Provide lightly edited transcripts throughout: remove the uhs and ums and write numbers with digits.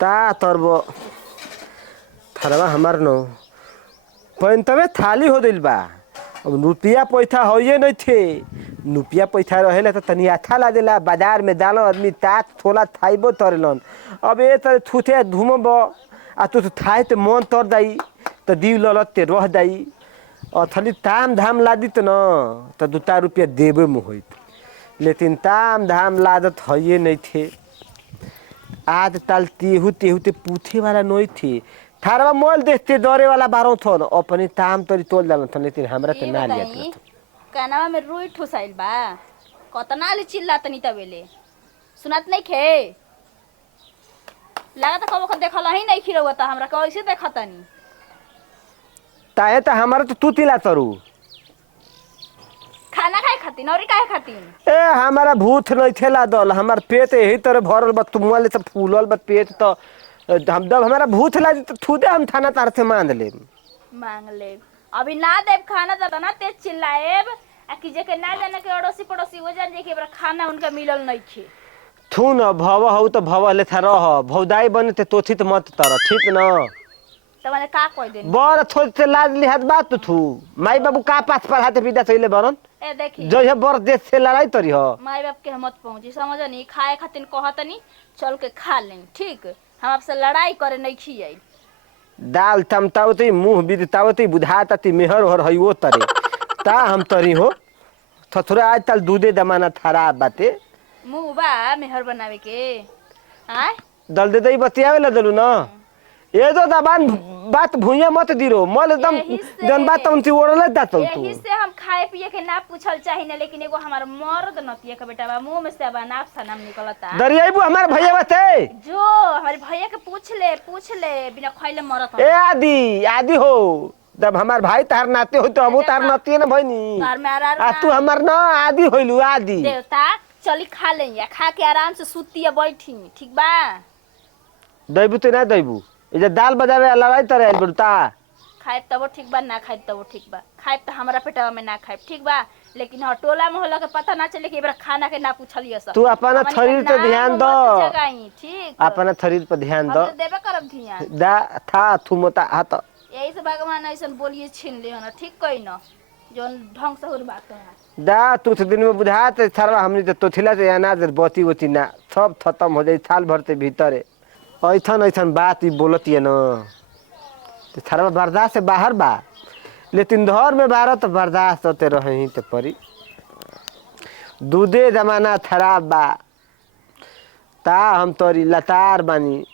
ता तरबो थरवा हमार नो पैंतवे थाली हो दिल बा। अब रुपया पैसा होइए नहीं थे। रुपया पैसा रहेला तो तनी अच्छा लागेला। बाजार में डालो आदमी तात थोड़ा थाइबो तरेलन। अब ये तो थूथे धूमब आ तू थाए तो मन तर दाई तो दीव ललते रह दाई और थली ताम धाम लादित न तो 2 रुपया देबे में होइत। लेकिन ताम धाम लादत है नहीं थे। आज ताल तेहू तेहू ते पूछे वाला नहीं थे। थारवा मोल देखते दौरे वाला बारो थो अपने ताम तरी तोल डालन थन। लेकिन हमरा तो ना लिया था कानवा में रुई ठुसाइल बा कतना ले चिल्ला तनी तबेले सुनत नहीं खे लगा तो कबो देखल ही नहीं खिरवा त हमरा कैसे देखतनी ताए तो हमारा तो तू तिला तरु खाना खाए खातिर और काहे खातिर ए हमारा भूख नहीं थेला दल। हमार पेट यही तरह भरल बा तुमले से फूलल बा पेट तो हम जब हमारा भूख लागी तो खुदे हम थाना तार से मांग ले अभी ना देव खाना ज्यादा ना तेज चिल्लाएब आ कि जे के ना जाने के अड़ोसी पड़ोसी हो जान जे के खाना उनका मिलल नहीं खे थू न भव हो तो भव ले था रह भौदाई बने ते तोथी तो मत तर ठीक न तो मैंने का कह देनी बर थोड़ से लाज लिहाज बात थू माई बाबू का पास पढ़ाते विदा चले बरन ए देखी जो है बर देश से लड़ाई तरी हो माई बाप के मत पहुंची समझनी खाए खातिर कहतनी चल के खा ले ठीक हम आपसे लड़ाई करे नहीं खियाई दाल तमतावती मुंह बिदतावती बुझाती मेहर और हइयो तरे ता हम तरी हो थोड़ा आज तल दूधे जमाना खराब बाते मुंह बा मेहर बनावे के हां दल दे दई बतियावे ला दलु ना ये तो दबान बात भुइया मत दिरो मल एकदम जन बात उनती ओरले दातौ तू यही से हम खाए पिए के ना पूछल चाहि ना लेकिन एगो हमार मर्द नतिया के बेटा बा मुंह में से बनाफ सा नाम निकलता दरियाबू हमार भैया बाते जो हमारे भैया के पूछ ले बिना खइले मरत ए आदि हो जब हमार भाई तार नाते हो तो हम तार नाते ना भइनी आ तू हमार ना आदि होइलु आदि देवता चली खा ले या खा के आराम से सुतिया बैठी ठीक बा दैबू तो ना दैबू इधर दाल बजावे लड़ाई तरे बड़ता खाए तब ठीक बा ना खाए तब ठीक बा खाए तो हमारा पेटवा में ना खाए ठीक बा लेकिन हाँ टोला मोहल्ला के पता ना चले कि एबार खाना के ना पूछलिए सब तू अपना शरीर पे ध्यान दो ठीक अपना शरीर पे ध्यान दो देबे करब ध्यान दा था थू मोता हाथ यही से भगवान ऐसा बोलिए छीन ले ना ठीक कही ना जो ढंग से बात है दा तू दिन में बुझाते थरवा हमनी तो थिला से अनाज बोती होती ना सब खत्म हो जाई साल भर से भीतर ऐठन बात ही बोलती है ना तो थरवा बर्दाश्त से बाहर बा लेकिन घर में बारह तो बर्दाश्त होते रहे ही तो परी दूधे जमाना खराब बा ता हम तोरी लतार बानी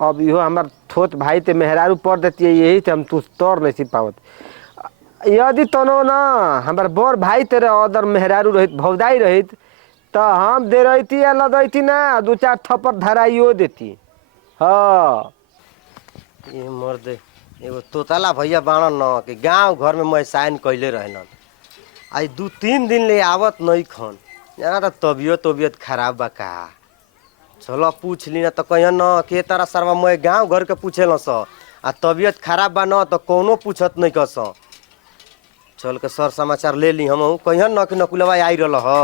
अब इहो हमार छोट भाई ते मेहरारू पड़ देती है यही तो हम तू तोड़ नहीं सी पावत यदि तनो ना हमार बड़ भाई तेरे अदर मेहरारू रहित भौदाई रहित तो हम दे रही या लदती ना 2-4 थप्पड़ धराइयो देती हाँ ये मर्द एगो तोताला भैया बाणन न कि गांव घर में मैं साइन कैले रहन आज 2-3 दिन ले आवत नहीं खन जाना तो तबियत खराब बा का चलो पूछ ली ना तो कहिए न के तरह सरवा मैं गांव घर के पूछे न स आ तबियत खराब बा न तो कोनो पूछत नहीं कस चल के सर समाचार ले ली हम कहिए न कि नकुलवा आई रहल ह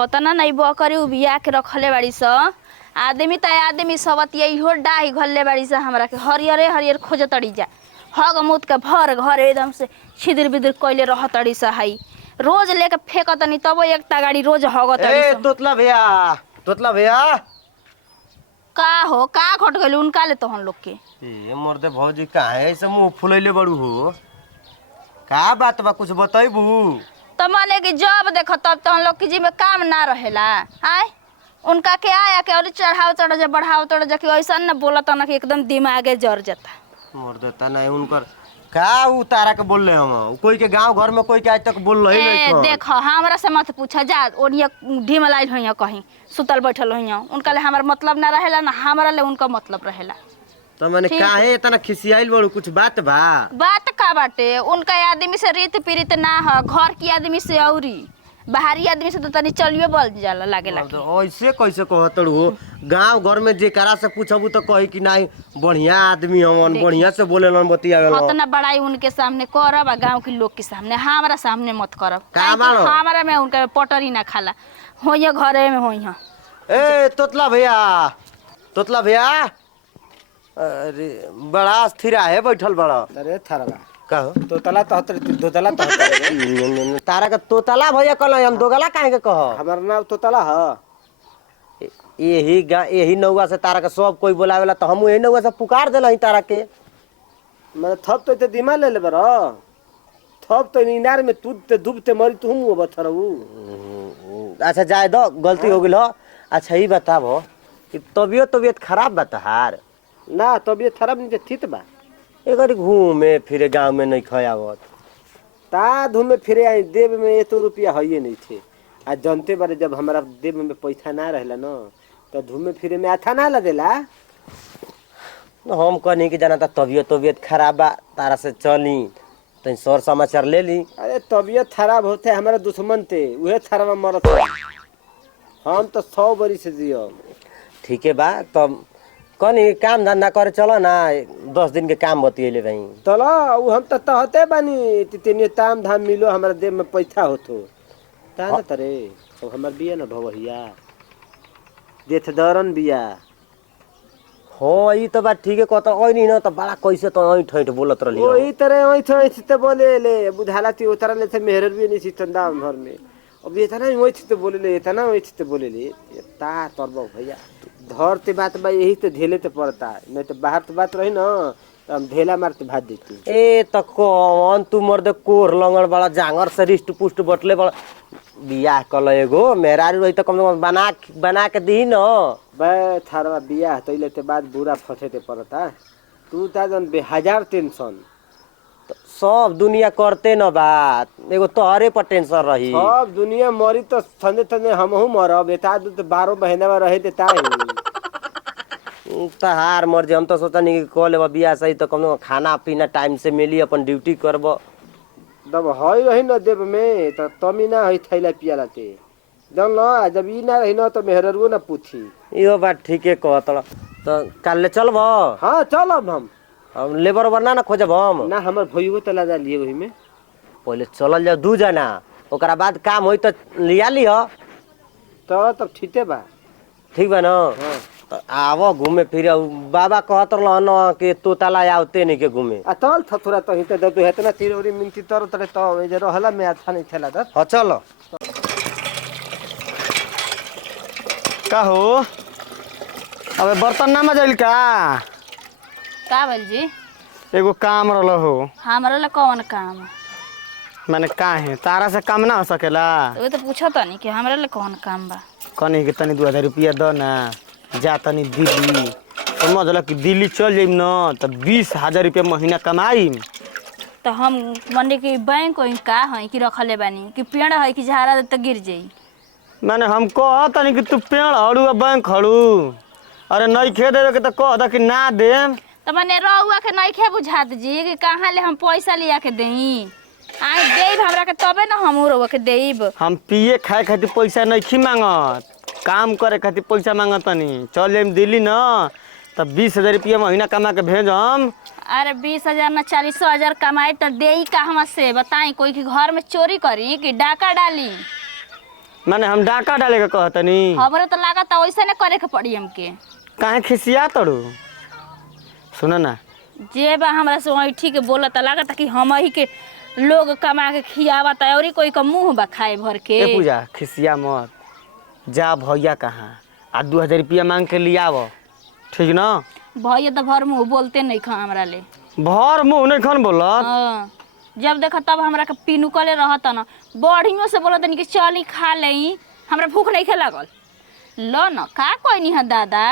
ओतना नहीं बकरी उबिया के रखले बाड़ी स आदमी त आदमी सबत इहो डाही घल्ले बाड़ी स हमरा के हरियर खोजतड़ी जा हग मुत के भर घर एकदम से छिदिर बिदिर कइले रहतड़ी स हई रोज लेके फेकतनी तब एक गाड़ी रोज हगतड़ी ए तोतला भैया का हो का घट गइल उनका ले तहन लोग के ए मर्दे भौजी काहे ऐसे मुंह फुलैले बड़ू हो का बात बा कुछ बतैबू तो माने कि जब देखो तब तहन लोग की जी में काम ना रहेला आय उनका के आया के और चढ़ाव चढ़ जा बढ़ाव चढ़ जा कि ऐसा न बोलत न कि एकदम दिमागे जर जाता मर्दे तना उनकर का उ तारा के बोल ले हम कोई के गांव घर में कोई के आज तक बोल रही नहीं ए देखो हमरा से मत पूछा जा ओनिया ढिमलाइल होइया कहीं सुतल बैठल होइया उनका ले हमर मतलब ना रहेला ना हमरा ले उनका मतलब रहेला तो मैंने काहे इतना खिसियाइल बड़ू कुछ बात बात का बाटे उनका आदमी से रीत पीड़ित ना है घर की आदमी से औरी बाहरी आदमी से तो तनी चलियो बल जाला लागेला ऐसे कैसे कहतड़ हो गांव घर में जेकरा से पूछबू तो कही कि नहीं बढ़िया आदमी हमन बढ़िया से बोलेलन बतियावेलन उतना बड़ाई उनके सामने करब आ गांव के लोग के सामने हमरा सामने मत करब हमरा में उनका पटरी ना खाला होइया घरे में होइया ए तोतला भैया अरे बड़ा स्थिर है बैठल बड़ा। अरे थरवा कहो तोतला तहतर दोतला तहतर तारा का तोतला भैया कहल हम दोगला काहे के कह। हमार नाम तोतला ह। यही नौआ से तारा का सब कोई बोलावेला तो हम यही नौआ से पुकार देला तारा के। मैं थप तो दिमाग ले बर थप तो इनार में तूदते डूबते मरी तू हम बथरऊ। अच्छा जाए दो गलती हो गई हो। अच्छा ही बताबो कि तबियत खराब बा तहार। ना तबियत खराब नहीं ठीक बा। एक घूमे फिरे गांव में नहीं खयावत ता घूमे फिरे आई देव में ये तो रुपया है नहीं थे। आज जनते बारे जब हमारा देव में पैसा ना रहला न तो घूमे फिरे में अच्छा ना लगेला। हम कहनी कि जाना तबियत खराब बा तारा से चली तो सर समाचार ले ली। अरे तबियत खराब होते हमारे दुश्मन थे वह थरवा मरत है। हम तो 100 बरी से जियो। ठीक है बा तब कहनी काम धंधा करे चलो ना 10 दिन के काम बतियले रही। चलो हम तो तहते बानी तितनी ताम धाम मिलो हमारे देव में पैसा होतो ता ना तरे अब हमार बिया ना भवहिया देथ दरन बिया। हो ई तो बात ठीक है कहता ओइ नहीं ना तो बड़ा कैसे तो ओइ ठैठ बोलत रहली। ओही तरह ओही तो बोले ले बुझाला ती उतरा ले थे मेहर भी नहीं सितंदा घर में। अब ये तना ओही तो बोले ले तना ओही तो बोले ले ता तरबो भैया धर ते बात बा यही तो ढेले ते पड़ता नहीं तो बाहर तो बात रही ना तो हम ढेला मारते भाग देती। ए तो कौन तू मर्दे कोर लंगड़ बड़ा जांगर से रिष्ट पुष्ट बटले बड़ा बियाह कल एगो मेहरारू रही तो कम से कम बना के दी न। बे थारवा बियाह तइले ते बाद बुरा फटे ते पड़ता तू ता जन बेहजार टेंशन। सब दुनिया करते न बात एगो तोहरे पर टेंशन रही। सब दुनिया मरी तो ठंडे ठंडे हमहू मरब एता तो 12 महीना में रहे देता है। तहार मर्जी हम तो सोचनी कि कह लेब बियाह सही तो कम खाना पीना टाइम से मिली अपन ड्यूटी करब। जब हई रही न देव में तो तमी ना हई थैला पियाला ते जन ल जब ई ना रही न तो मेहररुओ ना पूछी। इहो बात ठीके कहत तो कल ले चलब। हाँ चलब हम लेबर बना ना खोजब हम ना हमर भइयो त लगा लिए वही में पहले चलल जाओ 2 जना ओकरा बाद काम होई तो लिया लिह। तब ठीके बा ठीक बा न। हाँ तो आवो घूमे फिरे बाबा कहत रहल न कि तोताला आवते नहीं के घूमे। आ तल थोड़ा तो हित दो हेतना तीरोरी मिनती तर तरे तो ए जे रहला में अच्छा नहीं थेला दस। हाँ चल का हो अबे बर्तन ना मजल का बोल जी एगो काम रहल हो। हमारा ला कौन काम मैंने का है तारा से काम ना हो सकेला। तो तो पूछो तनी कि हमारा ला कौन काम बा। कनी के तनी 2000 रुपया दो ना जा तनी दिल्ली समझ ल कि दिल्ली चल जाइम न तो 20,000 रुपया महीना कमाइम। तो हम मंडी के बैंक कोई का है कि रखले बानी कि पेड़ है कि झाड़ा दे तो गिर जाई। मैंने हम कह तनी कि तू पेड़ हड़ू आ बैंक हड़ू अरे नहीं खे देवे के तो कह दा कि ना देम। तो मैंने रहुआ के नहीं खे बुझात जी कि कहाँ ले हम पैसा लिया के देई आई देब हमरा के तबे ना हम रहुआ के देब। हम पिए खाए खातिर पैसा नहीं खी मांगत काम करे खातिर पैसा मांगत तनी चल जाइम दिल्ली न तब 20,000 रुपया महीना कमा के भेजम। अरे 20,000 ना 40,000 कमाई तो देई कहवा से बताई कोई के घर में चोरी करी कि डाका डाली। मैंने हम डाका डाले के कहतनी हमरे तो लागत वैसे ने करे के पड़ी हमके। काहे खिसिया तड़ू सुन ना जे बा हमरा से वही ठीक बोलत लागत कि हम ही के लोग कमा के खियावत और कोई का मुंह बा खाए भर के। ए पूजा खिसिया मत जा भैया कहाँ आ 2,000 रुपया मांग के लियाव ठीक ना। भैया तो भर मुंह बोलते नहीं खा हमरा ले भर मुंह नहीं खन बोलत। हाँ, जब देखा तब हमरा के पीनू कले रहत न बढ़ियों से बोलत कि चली खा लई हमरा भूख नहीं खे लागल लो न का कोई नहीं है दादा।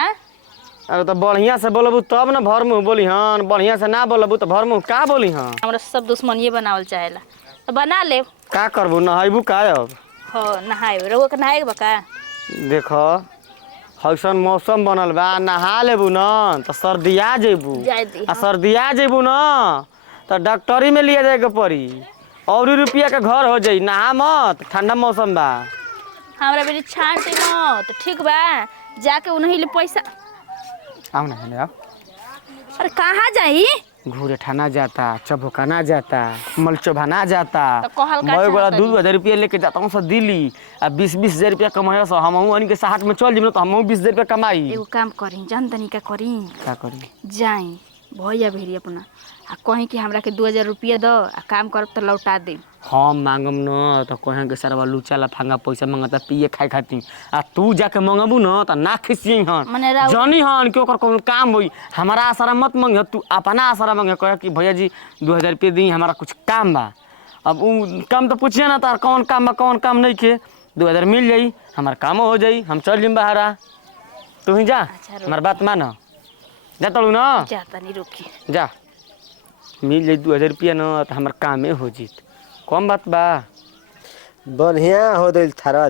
अरे तो बढ़िया से बोलबू तब ना भर मुंह बोली हन बढ़िया से ना बोलबू तो भर मुंह का बोली हन। हमरा सब दुश्मन ये बनावल चाहेला तो बना ले। का करबू नहाइबू का अब। हो नहाए रोग के नहाए बका देख हईसन मौसम बनल बा नहा लेबू न तो सर्दिया जेबू जाए दी आ सर्दिया जेबू न तो डॉक्टरी में लिया जाए के पड़ी और रुपया के घर हो जाई नहा मत ठंडा मौसम बा। हमरा बेटी छांटे मत ठीक बा जाके उन्हीं ले पैसा आओ ना हने आओ अरे कहाँ जाई? घूरे ठाना जाता, चबोकाना जाता, मलचोभाना जाता। तो कहल का मैं बड़ा चाहता 2,000 रुपया लेके जाता हूँ सब दिल्ली। अब 20-20 हजार रुपया कमाया सो हम के साथ में चल जी तो हम 20 हजार रुपया कमाई। एगो काम करी जान तनी का करी क्या करी? जाई भैया भेरी अपना आ कहीं कि हमरा के 2,000 रुपया दो आ काम करब तो लौटा दे। हम मांगम न तो कहें के सरवा लुचा लफांगा पैसा मांगता पिए खाए खातिर। आ तू जाके मांगबू न तो ना खिसियई हन मने राउ जानी हन कि ओकर कोनो काम होई। हमारा आसरा मत मांगे, तू अपना आसरा मांगे कहे कि भैया जी 2,000 रुपये दी हमारा कुछ काम बा। अब उ काम तो पूछिए ना तार कौन काम बा कौन काम नहीं के 2,000 मिल जाई हमार कामो हो जाई हम चल जिम बहारा। तू ही जा अच्छा, हमार बात मान जा तलू ना जा तनी रुकी। जा मिल जाई 2,000 रुपया न तो हमार कामे हो जीत कम बात बा। बढ़िया हो गई थारा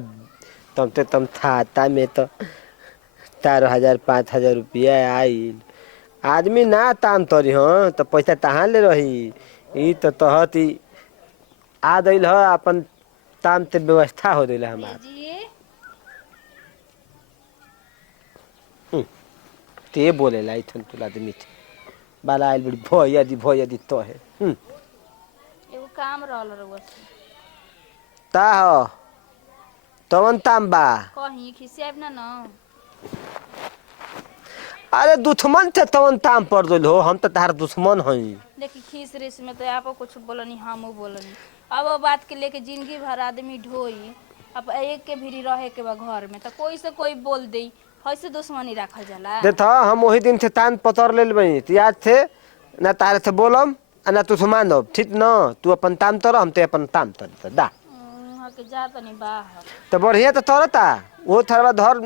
तम खाता में तो 4,000 5,000 रुपया आइल। आदमी ना ताम तरी हाँ तो पैसा तहाँ ले रही। ई तो तहत ही आ गई ह अपन ताम ते व्यवस्था हो गई हमार। ते बोले ला इथन तुला आदमी बाला आइल बड़ी भैया दी तो है एगो काम रहल रउआ से ता हो तवन ताम बा। कहीं खिसियाब ना न। अरे दुश्मन थे तवन ताम पड़ गइल हो हम तो तार दुश्मन हई। देखी खीस रिस में तो आप कुछ बोलनी हमू बोलनी। अब वो बात के लेके जिंदगी भर आदमी ढोई। अब एक के भी रहे के बा घर में तो कोई से कोई बोल दे ऐसे दुश्मनी रखल जाला। देख हम वही दिन से तान पतर ले बनी तो याद थे ना तारे से बोलम ना तू मान ठीक न तू अपन ताम तर हम ते अपन ताम तर दा के जा तनी बाहर तो बढ़िया तो तरता वो थरवा धर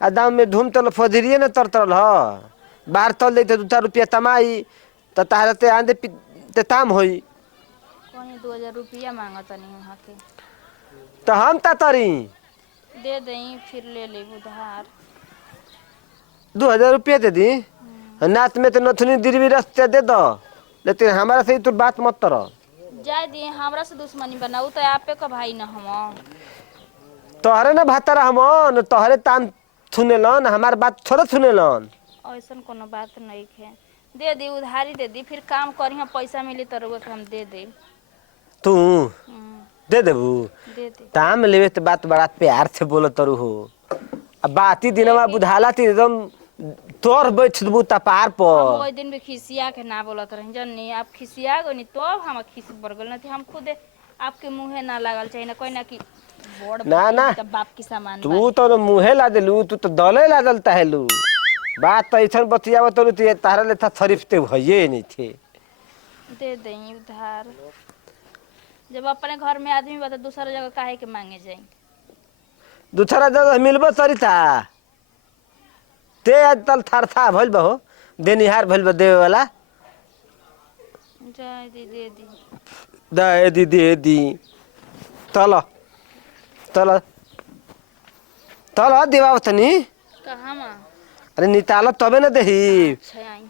आ दाम में धूम तल फजरिए न तरल ह बाहर तल दे 2 रुपया तमाई तो तारे ते आंदे ते ताम होई। कहीं 2,000 रुपया मांगा तनी वहाँ के तो हम ता तरी दे दई फिर ले ले उधार 2,000 रुपया दे दी नाच में तो नथुनी दिरवी रस्ते दे दो लेकिन हमारा से तू बात मत तर। जाय दी हमरा से दुश्मनी बनाऊ तो आपे का भाई न हम। तोहरे न भातर हम तोहरे ताम सुनेलन हमार बात थोड़ा सुनेलन। ऐसन कोनो बात नहीं है दे दी उधारी दे दी फिर काम करी हम पैसा मिली तो रउआ के हम दे दे। तू दे देबू दे दे ताम लेवे तो बात बड़ा प्यार से बोल तरु हो। अब बाती दिनवा बुझाला ती एकदम तोर बैठ दबू तपार हम पर। ओइ दिन भी खिसिया के ना बोलत रही जन्नी आप खिसिया गनी तो हम खिस बढ़ गल नहीं हम खुद आपके मुंहे ना लागल चाहिए ना कोई ना कि बड़ ना ना बाप की सामान तू तो मुहे ला देलू तू तो दले ला दलता हेलू बात तो ऐसा बतियाव तो तारा ले था शरीफ ते भइए नहीं थे। दे दई उधार जब अपने घर में आदमी बता दूसरा जगह काहे के मांगे जाई। दूसरा जगह मिलबो सरी था ते आज तल थार था भइल बहो देनिहार भइल बा देवे वाला जाय दी दे दी दे दी तल तल तल देवा तनी कहाँ मां अरे निताल तबे न देही। अच्छा आई